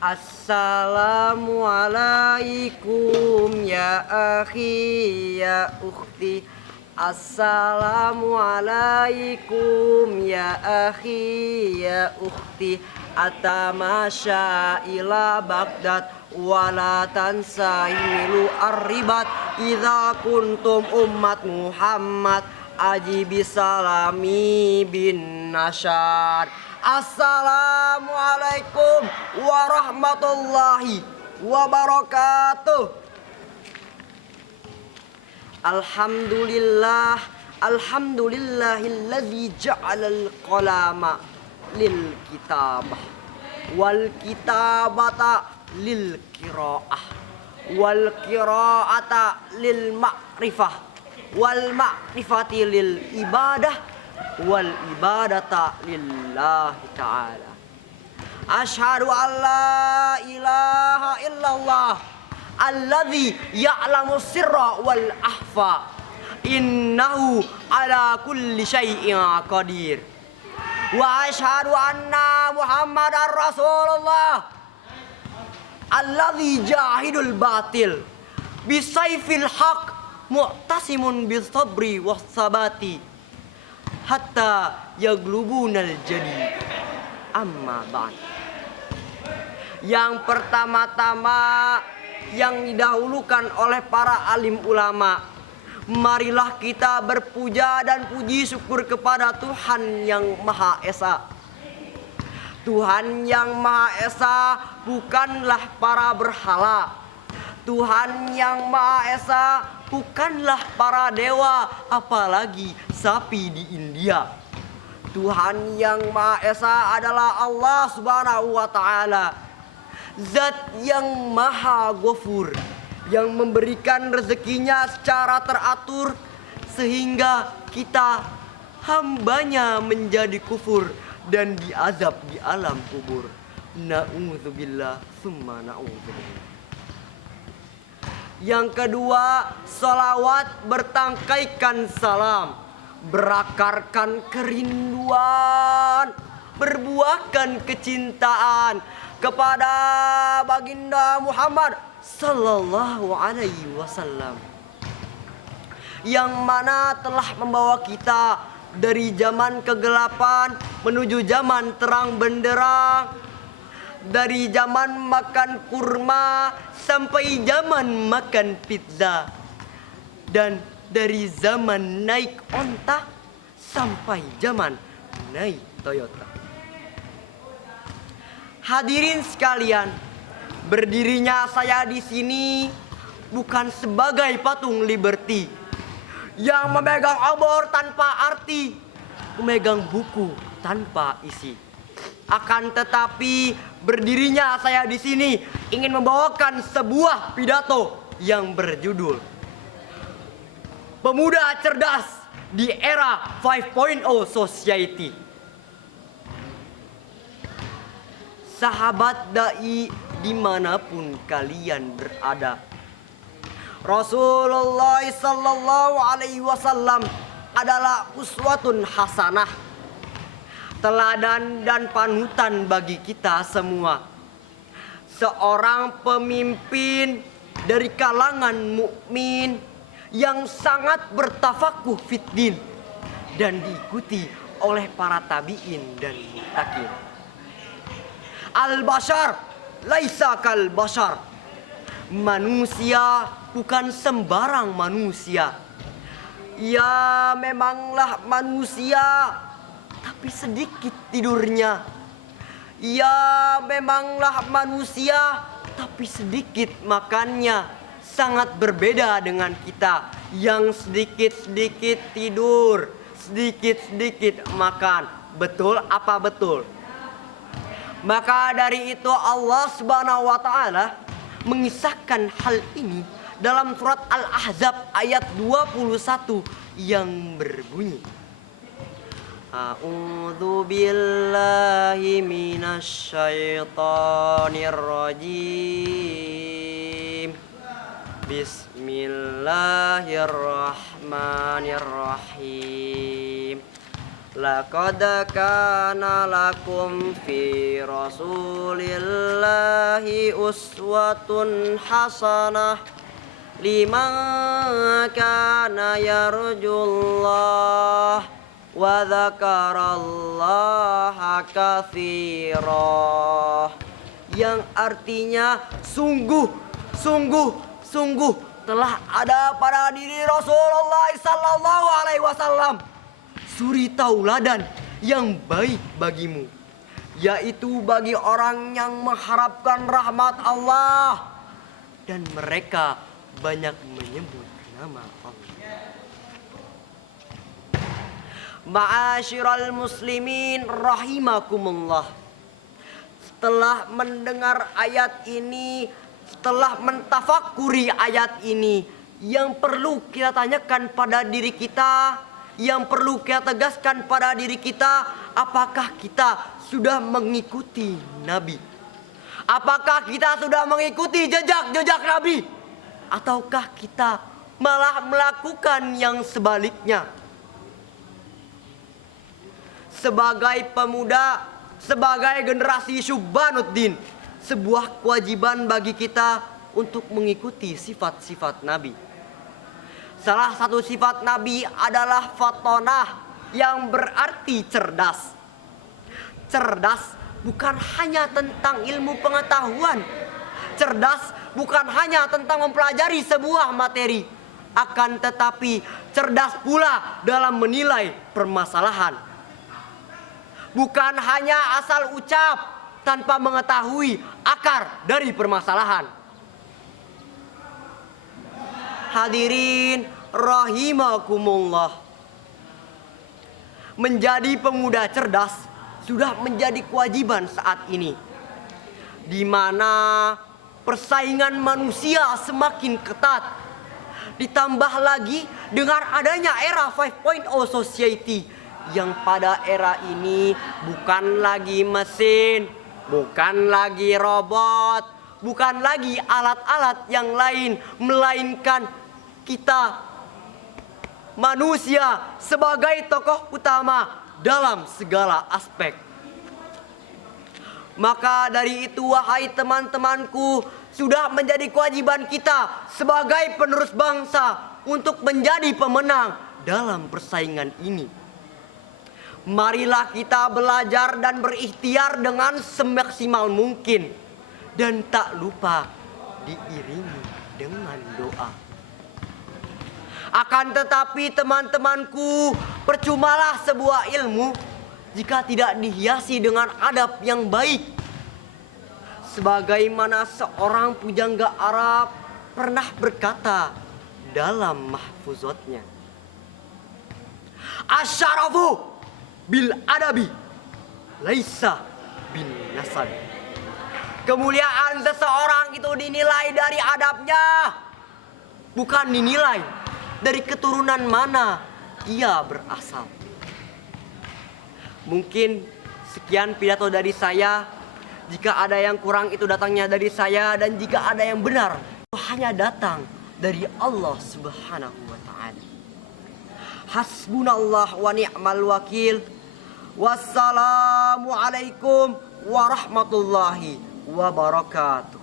Assalamualaikum ya akhi ya ukhti. Assalamualaikum ya akhi ya ukhti. Atamasya ila Baghdad wala tansa milu arribat. Idza kuntum ummat Muhammad ajibi salami bin nasyad. Assalamualaikum warahmatullahi wabarakatuh. Alhamdulillahilladzi ja'alal qalama lil kitabah wal kitabata lil qiraah wal qiraata lil ma'rifah wal ma'rifati lil ibadah wal ibadata lillahi ta'ala. Asyhadu an la ilaha illallah alladzi ya'lamu sirra wal akhfa innahu ala kulli syai'in qadir. Wa asyhadu anna Muhammadar Rasulullah alladzi jahidul batil bisayfil haq mu'tasimun bis sabri was sabati hatta yaglubunal jadi. Amma ba'd. Yang pertama-tama yang didahulukan oleh para alim ulama, marilah kita berpuja dan puji syukur kepada Tuhan yang Maha Esa. Tuhan yang Maha Esa bukanlah para berhala. Tuhan yang Maha Esa bukanlah para dewa, apalagi sapi di India. Tuhan yang Maha Esa adalah Allah Subhanahu wa Ta'ala, Zat yang Maha Ghafur, yang memberikan rezekinya secara teratur sehingga kita hambanya menjadi kufur dan diazab di alam kubur. Na'udzubillah summa na'udzubillah. Yang kedua, salawat bertangkaikan salam, berakarkan kerinduan, berbuahkan kecintaan kepada baginda Muhammad sallallahu alaihi wasallam, yang mana telah membawa kita dari zaman kegelapan menuju zaman terang benderang, dari zaman makan kurma sampai zaman makan pizza, dan dari zaman naik onta sampai zaman naik Toyota. Hadirin sekalian, berdirinya saya di sini bukan sebagai patung Liberty yang memegang obor tanpa arti, memegang buku tanpa isi. Akan tetapi berdirinya saya di sini ingin membawakan sebuah pidato yang berjudul Pemuda Cerdas di Era 5.0 Society. Sahabat dai dimanapun kalian berada, Rasulullah sallallahu alaihi wasallam adalah uswatun hasanah, teladan dan panutan bagi kita semua. Seorang pemimpin dari kalangan mukmin yang sangat bertafakuh fiddin dan diikuti oleh para tabi'in dan muttaqin. Al-bashar laisa kal bashar. Manusia bukan sembarang manusia. Ia memanglah manusia, tapi sedikit tidurnya. Ia memanglah manusia, tapi sedikit makannya. Sangat berbeda dengan kita yang sedikit-sedikit tidur, sedikit-sedikit makan. Betul apa betul? Maka dari itu Allah Subhanahu wa Ta'ala mengisahkan hal ini dalam surat Al-Ahzab ayat 21 yang berbunyi, A'udzu billahi minasyaitonir rajim. Bismillahirrahmanirrahim. Laqad kana lakum fi Rasulillahi uswatun hasanah liman kana yarjullah wa dzakarallaha katsira. Yang artinya sungguh telah ada pada diri Rasulullah sallallahu alaihi wasallam suri tauladan yang baik bagimu, yaitu bagi orang yang mengharapkan rahmat Allah dan mereka banyak menyebut nama Allah. Ma'asyiral muslimin rahimakumullah. Setelah mendengar ayat ini, setelah mentafakuri ayat ini, yang perlu kita tanyakan pada diri kita, yang perlu kita tegaskan pada diri kita, apakah kita sudah mengikuti Nabi? Apakah kita sudah mengikuti jejak-jejak Nabi? Ataukah kita malah melakukan yang sebaliknya? Sebagai pemuda, sebagai generasi Syubbanuddin, sebuah kewajiban bagi kita untuk mengikuti sifat-sifat Nabi. Salah satu sifat Nabi adalah fatonah, yang berarti cerdas. Cerdas bukan hanya tentang ilmu pengetahuan. Cerdas bukan hanya tentang mempelajari sebuah materi. Akan tetapi cerdas pula dalam menilai permasalahan. Bukan hanya asal ucap tanpa mengetahui akar dari permasalahan. Hadirin rahimakumullah. Menjadi pemuda cerdas sudah menjadi kewajiban saat ini, di mana persaingan manusia semakin ketat. Ditambah lagi dengan adanya era 5.0 society, yang pada era ini bukan lagi mesin, bukan lagi robot, bukan lagi alat-alat yang lain, melainkan kita manusia sebagai tokoh utama dalam segala aspek. Maka dari itu, wahai teman-temanku, sudah menjadi kewajiban kita sebagai penerus bangsa untuk menjadi pemenang dalam persaingan ini. Marilah kita belajar dan berikhtiar dengan semaksimal mungkin, dan tak lupa diiringi dengan doa. Akan tetapi teman-temanku, percumalah sebuah ilmu jika tidak dihiasi dengan adab yang baik. Sebagaimana seorang pujangga Arab pernah berkata dalam mahfuzatnya, "Asyarafu bil adabi laisa bin nasab." Kemuliaan seseorang itu dinilai dari adabnya, bukan dinilai dari keturunan mana ia berasal. Mungkin sekian pidato dari saya. Jika ada yang kurang, itu datangnya dari saya, dan jika ada yang benar, itu hanya datang dari Allah Subhanahu wa ta'ala. Hasbunallah wa ni'mal wakil. Wassalamualaikum warahmatullahi wabarakatuh.